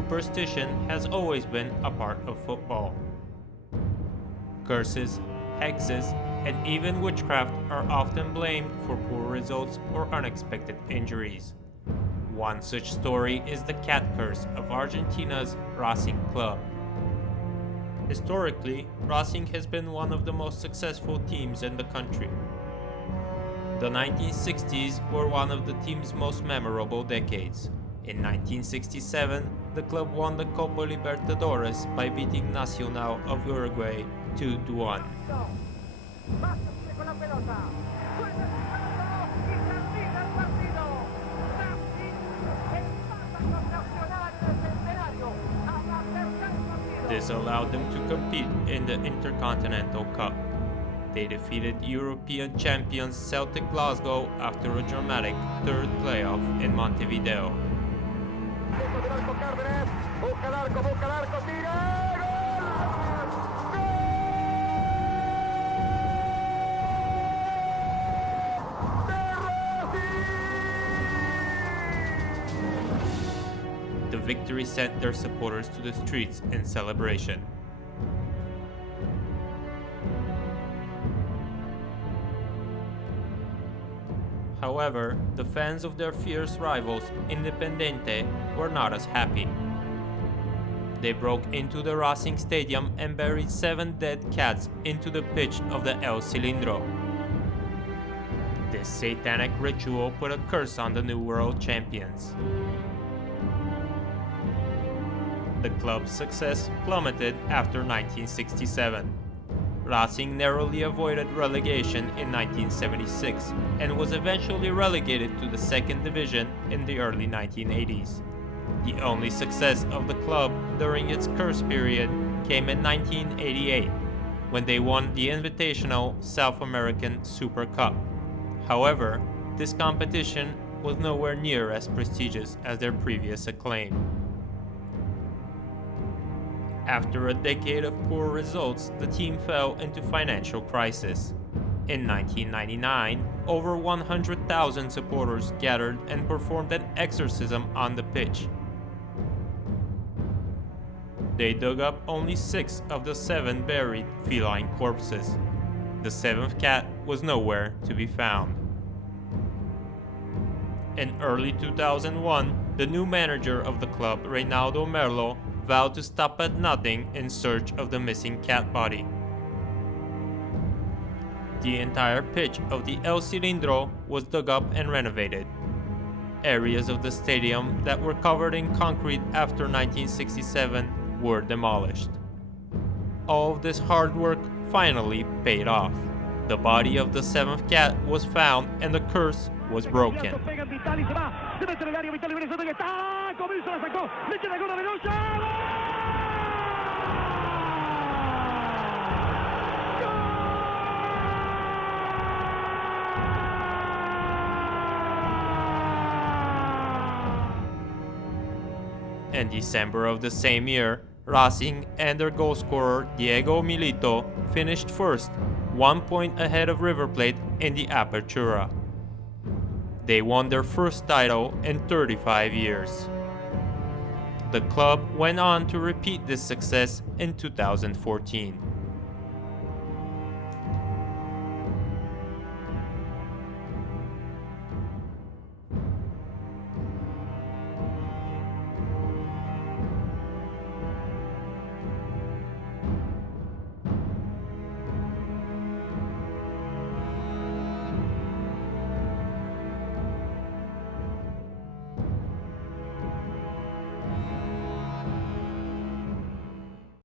superstition has always been a part of football. Curses, hexes, and even witchcraft are often blamed for poor results or unexpected injuries. One such story is the cat curse of Argentina's Racing Club. Historically, Racing has been one of the most successful teams in the country. The 1960s were one of the team's most memorable decades. In 1967, the club won the Copa Libertadores by beating Nacional of Uruguay 2-1. This allowed them to compete in the Intercontinental Cup. They defeated European champions Celtic Glasgow after a dramatic third playoff in Montevideo. The victory sent their supporters to the streets in celebration. However, the fans of their fierce rivals, Independiente, were not as happy. They broke into the Racing Stadium and buried 7 dead cats into the pitch of the El Cilindro. This satanic ritual put a curse on the new world champions. The club's success plummeted after 1967. Racing narrowly avoided relegation in 1976 and was eventually relegated to the second division in the early 1980s. The only success of the club during its curse period came in 1988, when they won the Invitational South American Super Cup. However, this competition was nowhere near as prestigious as their previous acclaim. After a decade of poor results, the team fell into financial crisis. In 1999, over 100,000 supporters gathered and performed an exorcism on the pitch. They dug up only 6 of the 7 buried feline corpses. The 7th cat was nowhere to be found. In early 2001, the new manager of the club, Reinaldo Merlo, vowed to stop at nothing in search of the missing cat body. The entire pitch of the El Cilindro was dug up and renovated. Areas of the stadium that were covered in concrete after 1967 were demolished. All of this hard work finally paid off. The body of the 7th cat was found and the curse was broken. In December of the same year, Racing and their goal scorer Diego Milito finished first, 1 point ahead of River Plate in the Apertura. They won their first title in 35 years. The club went on to repeat this success in 2014.